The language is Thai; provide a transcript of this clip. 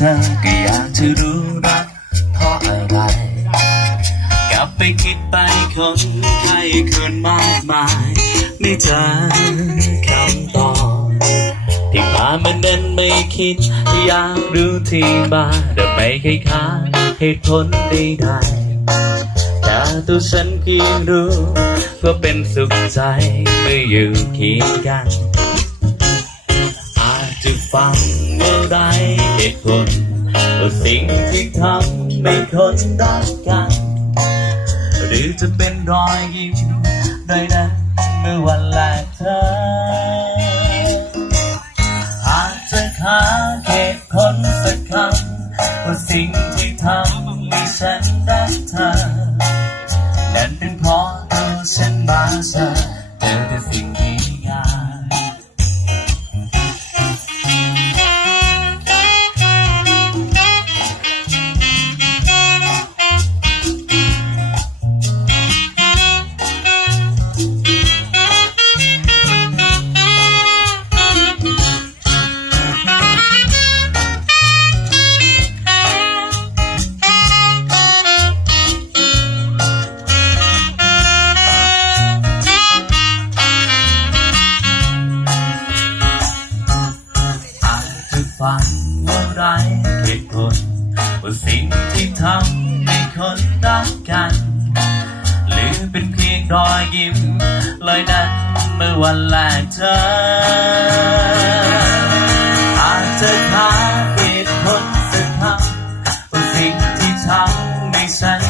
ธอก็อยากจะรู้รักเพราะอะไร กลับไปคิดไปคนใครคนมากมาย ไม่เจอคำตอบที่ผ่านมานั้นไม่คิด อยากรู้ที่มาแต่ไม่เคยค้าเหตุผลใดๆแต่ตัวฉันเพียงรู้ว่าเป็นสุขใจเมื่ออยู่เคียงกันอาจจะ ฟังเมื่อไรเหตุผลว่าสิ่งที่ทำไม่คนรักกัน หรือจะเป็นรอยยิ้มโดยนั้นเมื่อวันแรกเธอ อาจจะหาเหตุผลสักคำว่าสิ่งที่ทำให้ฉันรักเธอ นั่นเป็นเพราะตัวฉันมาเจอเจอแต่สิ่งที่ ฟังอะไรเหตุผลว่าสิ่งที่ทำให้คนรักกัน หรือเป็นเพียงรอยยิ้มลอยนั้นเมื่อวันแรกเธอ อาจจะหาเหตุผลสักคำว่าสิ่งที่ทำให้ฉัน